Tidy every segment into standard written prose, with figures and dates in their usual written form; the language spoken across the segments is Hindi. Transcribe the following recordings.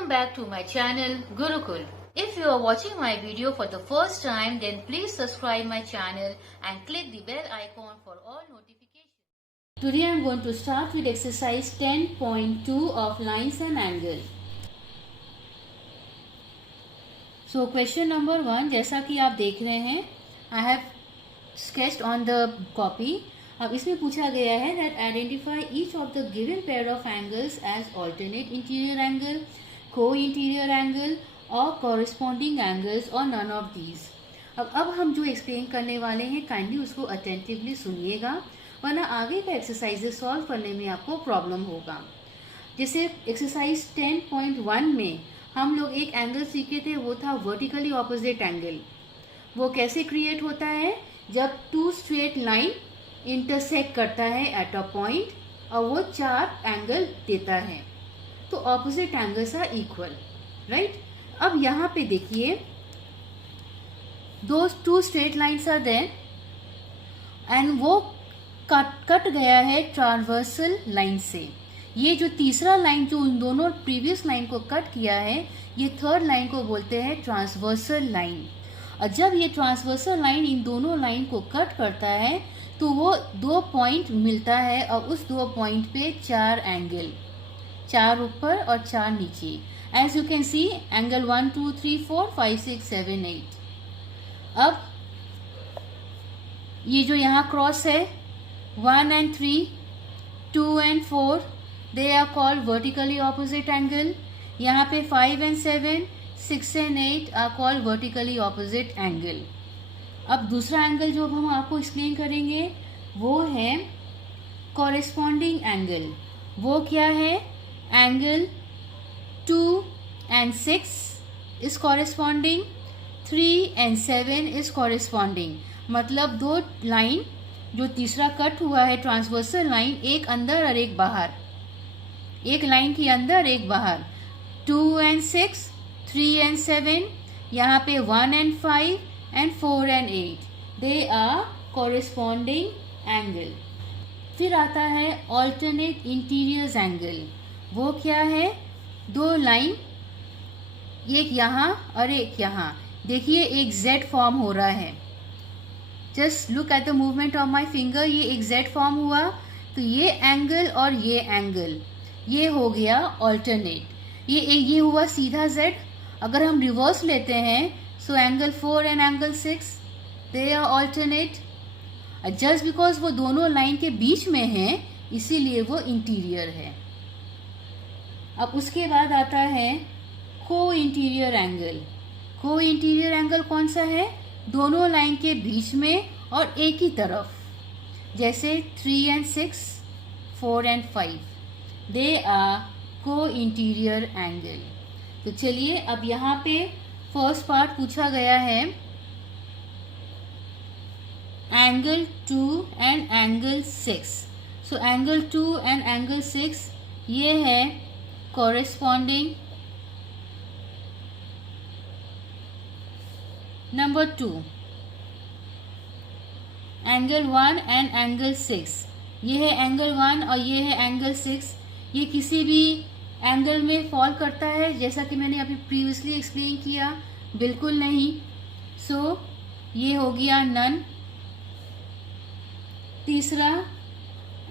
Welcome back to my channel Gurukul. If you are watching my video for the first time, then please subscribe my channel and click the bell icon for all notifications. Today I am going to start with exercise 10.2 of lines and angles. So question number 1, जैसा कि आप देख रहे हैं, I have sketched on the copy. अब इसमें पूछा गया है that identify each of the given pair of angles as alternate interior angle, co-interior angle और corresponding angles or none of these. अब हम जो एक्सप्लेन करने वाले हैं काइंडली उसको अटेंटिवली सुनिएगा, वरना आगे का एक्सरसाइजेस सॉल्व करने में आपको प्रॉब्लम होगा. जैसे एक्सरसाइज 10.1 में हम लोग एक एंगल सीखे थे, वो था वर्टिकली ऑपोजिट एंगल. वो कैसे क्रिएट होता है? जब टू स्ट्रेट लाइन इंटरसेक्ट करता है एट अ पॉइंट और वो चार एंगल देता है, तो opposite angles are equal, right. अब यहाँ पे देखिए, दो two straight lines are there and वो कट गया है ट्रांसवर्सल लाइन से. ये जो तीसरा लाइन जो उन दोनों प्रीवियस लाइन को कट किया है, ये थर्ड लाइन को बोलते हैं ट्रांसवर्सल लाइन. और जब ये ट्रांसवर्सल लाइन इन दोनों लाइन को कट करता है तो वो दो पॉइंट मिलता है और उस दो पॉइंट पे चार एंगल, चार ऊपर और चार नीचे. As you can see angle 1 2 3 4 5 6 7 8. अब ये जो यहाँ क्रॉस है 1 and 3, 2 and 4, they are called vertically opposite angle. यहाँ पे 5 and 7, 6 and 8 are called vertically opposite angle. अब दूसरा एंगल जो हम आपको एक्सप्लेन करेंगे वो है कॉरेस्पॉन्डिंग एंगल. वो क्या है? Angle 2 and 6 is corresponding, 3 and 7 is corresponding. मतलब दो लाइन जो तीसरा कट हुआ है ट्रांसवर्सल लाइन, एक अंदर और एक बाहर, एक लाइन के अंदर एक बाहर. 2 and 6, 3 and 7, यहाँ पे 1 and 5 and 4 and 8, they are corresponding angle. फिर आता है alternate interiors angle. वो क्या है? दो लाइन, एक यहाँ और एक यहाँ. देखिए एक Z फॉर्म हो रहा है. Just look at the movement of my finger. ये एक Z फॉर्म हुआ, तो ये एंगल और ये एंगल, ये हो गया ऑल्टरनेट. ये हुआ सीधा Z. अगर हम रिवर्स लेते हैं, so angle 4 and angle 6 they are alternate. Just because वो दोनों लाइन के बीच में हैं, इसीलिए वो इंटीरियर है. अब उसके बाद आता है को इंटीरियर एंगल. को इंटीरियर एंगल कौन सा है? दोनों लाइन के बीच में और एक ही तरफ. जैसे 3 and 6, 4 and 5, दे आर को इंटीरियर एंगल. तो चलिए अब यहाँ पे फर्स्ट पार्ट पूछा गया है angle 2 and angle 6. So angle 2 and angle 6 ये है corresponding. Number 2, angle 1 and angle 6. ये है एंगल 1 और ये है एंगल 6. ये किसी भी एंगल में फॉल करता है जैसा कि मैंने अभी प्रीवियसली एक्सप्लेन किया? बिल्कुल नहीं. सो ये हो गया नन. तीसरा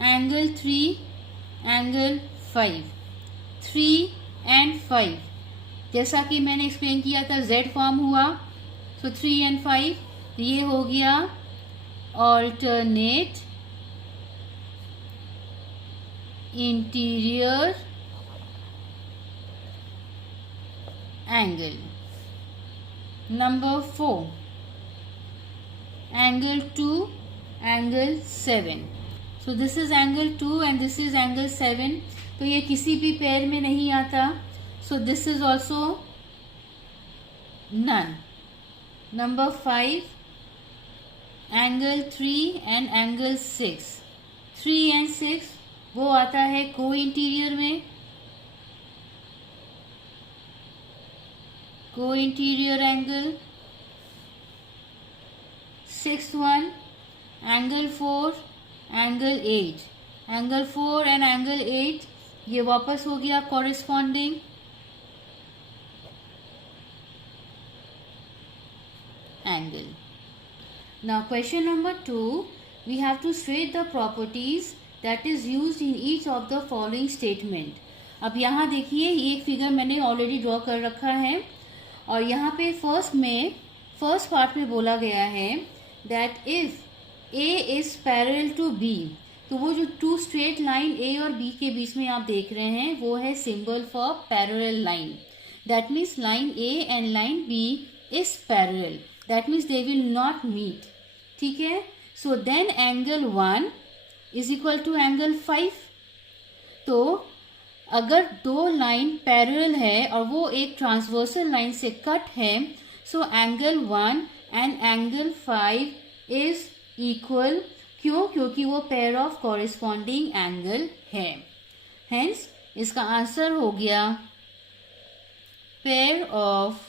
एंगल 3, एंगल 5. 3 and 5 जैसा कि मैंने एक्सप्लेन किया था Z फॉर्म हुआ, सो 3 and 5 ये हो गया alternate interior angle. Number 4, angle 2, angle 7. So this is angle 2 and this is angle 7. तो ये किसी भी पेयर में नहीं आता, so this is also none. Number 5, angle 3 and angle 6. 3 and 6 वो आता है को इंटीरियर में. को interior angle. 6th one, angle 4, angle 8. Angle 4 and angle 8 ये वापस हो गया corresponding. angle. Now question number 2, we have to state the properties that is used in each of the following statement. अब यहाँ देखिए एक फिगर मैंने ऑलरेडी ड्रॉ कर रखा है और यहाँ पे फर्स्ट पार्ट में बोला गया है that if A is parallel to B, तो वो जो टू स्ट्रेट लाइन A और B के बीच में आप देख रहे हैं वो है symbol for parallel line. That means line A and line B is parallel. That means they will not meet. ठीक है. So then angle 1 is equal to angle 5. तो अगर दो लाइन पैरेलल है और वो एक ट्रांसवर्सल लाइन से कट है, so angle 1 and angle 5 is equal. क्यों? क्योंकि वो पेयर ऑफ कॉरेस्पॉन्डिंग एंगल है. हेंस इसका आंसर हो गया pair of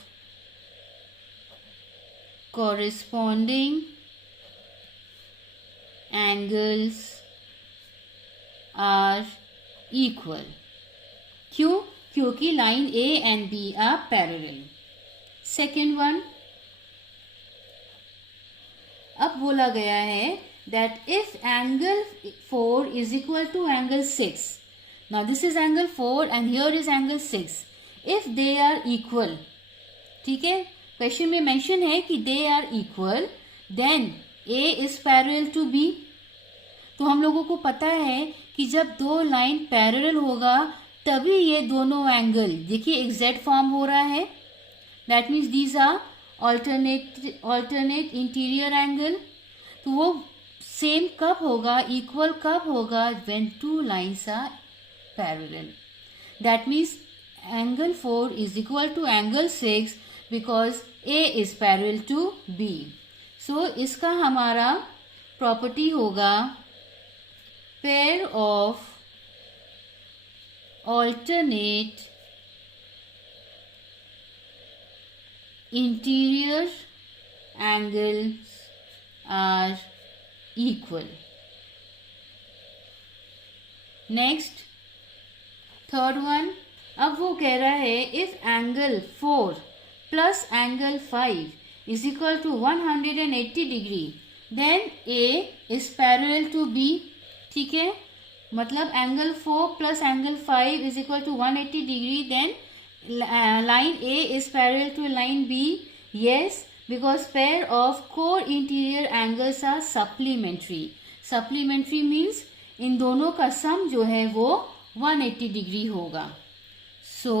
corresponding angles are equal. क्यों? क्योंकि line A and B are parallel. Second one, अब बोला गया है that if angle 4 is equal to angle 6, now this is angle 4 and here is angle 6, if they are equal, ठीक है, क्वेश्चन में मेंशन है कि they are equal, then A is parallel to B. तो हम लोगों को पता है कि जब दो लाइन पैरेलल होगा तभी ये दोनों एंगल, देखिए एग्जैक्ट फॉर्म हो रहा है. That means these are alternate interior angle. तो वो सेम कब होगा, इक्वल कब होगा, when two lines are parallel. That means angle 4 is equal to angle 6 because a is parallel to b. So इसका हमारा प्रॉपर्टी होगा pair of alternate interior angles are equal. Next third one, अब वो कह रहा है if angle 4 plus angle 5 is equal to 180 degree then A is parallel to B. ठीक है, मतलब angle 4 plus angle 5 is equal to 180 degree then line A is parallel to line B. Yes, because pair of core interior angles are supplementary. Supplementary means इन दोनों का सम जो है वो 180 डिग्री होगा. So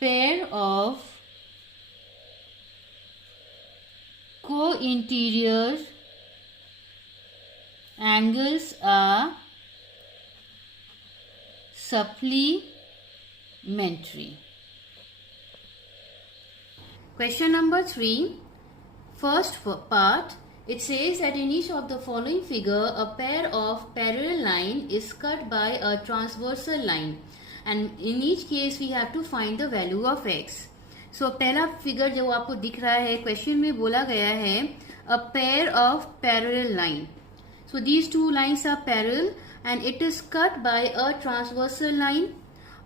pair of co-interior angles are supplementary. Question number 3, first part, it says that in each of the following figure a pair of parallel line is cut by a transversal line and in each case we have to find the value of x. So पहला फिगर जो आपको दिख रहा है क्वेश्चन में बोला गया है a pair of parallel line. So these two lines are parallel and it is cut by a transversal line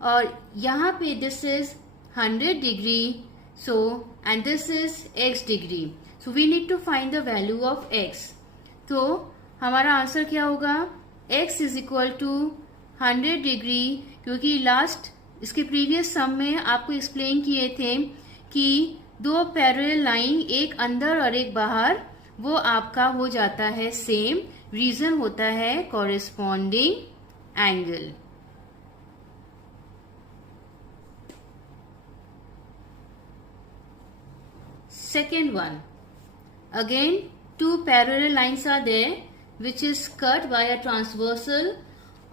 और यहाँ पे this is 100 degree. So and this is x degree. So we need to find the value of x. तो हमारा आंसर क्या होगा, x is equal to 100 degree. क्योंकि लास्ट इसके प्रीवियस सम में आपको एक्सप्लेन किए थे कि दो पैरेलल लाइन एक अंदर और एक बाहर, वो आपका हो जाता है सेम. रीजन होता है corresponding angle. Second one, again two parallel lines are there which is cut by a transversal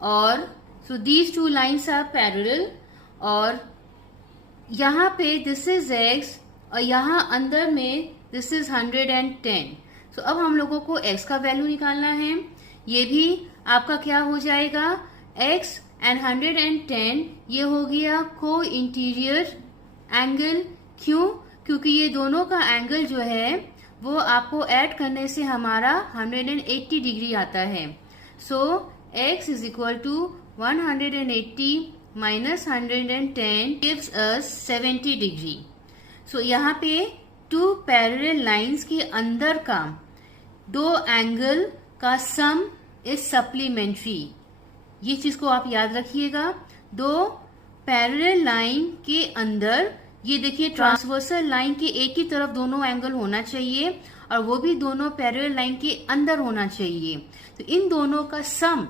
or so these two lines are parallel और यहाँ पे this is x और यहाँ अंदर में this is 110. So अब हम लोगों को x का वैल्यू निकालना है. ये भी आपका क्या हो जाएगा, x and 110 ये हो गया को इंटीरियर एंगल. क्यों? क्योंकि ये दोनों का एंगल जो है वो आपको ऐड करने से हमारा 180 डिग्री आता है. So x is equal to 180 minus 110 gives us 70 degree. So यहाँ पे टू पैरेलल लाइंस के अंदर का दो एंगल का सम इज सप्लीमेंट्री। ये चीज को आप याद रखिएगा। दो पैरेलल लाइन के अंदर, ये देखिए ट्रांसवर्सल लाइन के एक ही तरफ दोनों एंगल होना चाहिए और वो भी दोनों पैरेलल लाइन के अंदर होना चाहिए। तो इन दोनों का सम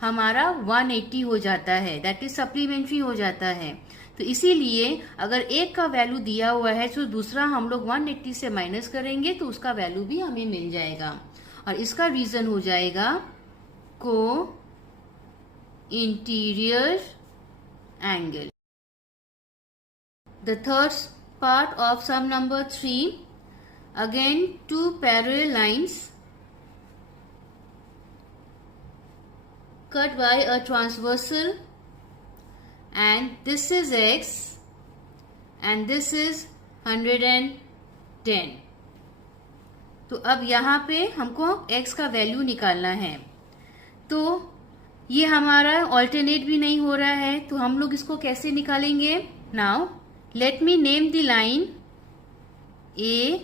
हमारा 180 हो जाता है, दैट इज सप्लीमेंट्री हो जाता है। तो इसीलिए अगर एक का वैल्यू दिया हुआ है तो दूसरा हम लोग 180 से माइनस करेंगे तो उसका वैल्यू भी हमें मिल जाएगा और इसका रीजन हो जाएगा को interior angle. The third part of sum number 3, again two parallel lines cut by a transversal, and this is x and this is 110. तो अब यहाँ पे हमको x का वैल्यू निकालना है। तो ये हमारा ऑल्टरनेट भी नहीं हो रहा है, तो हम लोग इसको कैसे निकालेंगे? Now let me name the line A,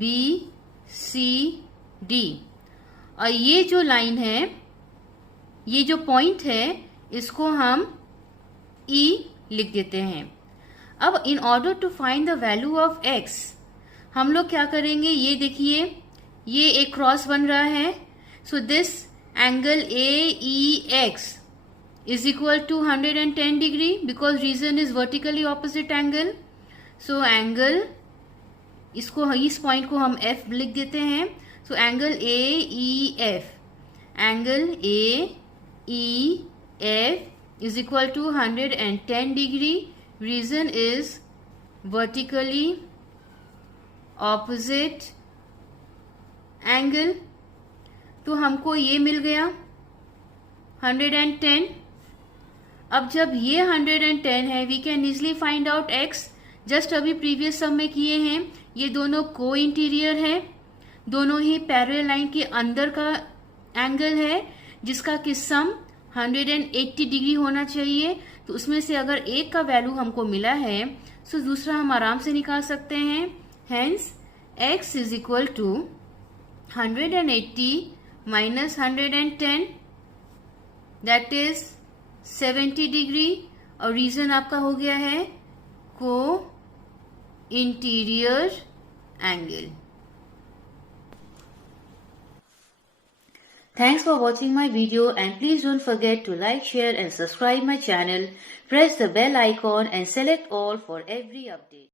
B, C, D। और ये जो लाइन है, ये जो पॉइंट है, इसको हम E लिख देते हैं। अब in order to find the value of x, हम लोग क्या करेंगे? ये देखिए, ये एक क्रॉस बन रहा है। So this angle AEX is equal to 110 degree because reason is vertically opposite angle. So angle, इसको इस पॉइंट को हम F लिख देते हैं। So angle AEF, angle AEF is equal to 110 degree. Reason is vertically opposite angle. तो हमको ये मिल गया 110। अब जब ये 110 है, we can easily find out x। Just अभी प्रीवियस सम में किए हैं। ये दोनों को इंटीरियर है, दोनों ही पैरेलल लाइन के अंदर का एंगल है जिसका कि सम 180 डिग्री होना चाहिए। तो उसमें से अगर एक का वैल्यू हमको मिला है तो दूसरा हम आराम से निकाल सकते हैं। Hence x is equal to 180 minus 110, that is 70 degree. और रीजन आपका हो गया है को interior angle. Thanks for watching my video, and please don't forget to like, share and subscribe my channel. Press the bell icon and select all for every update.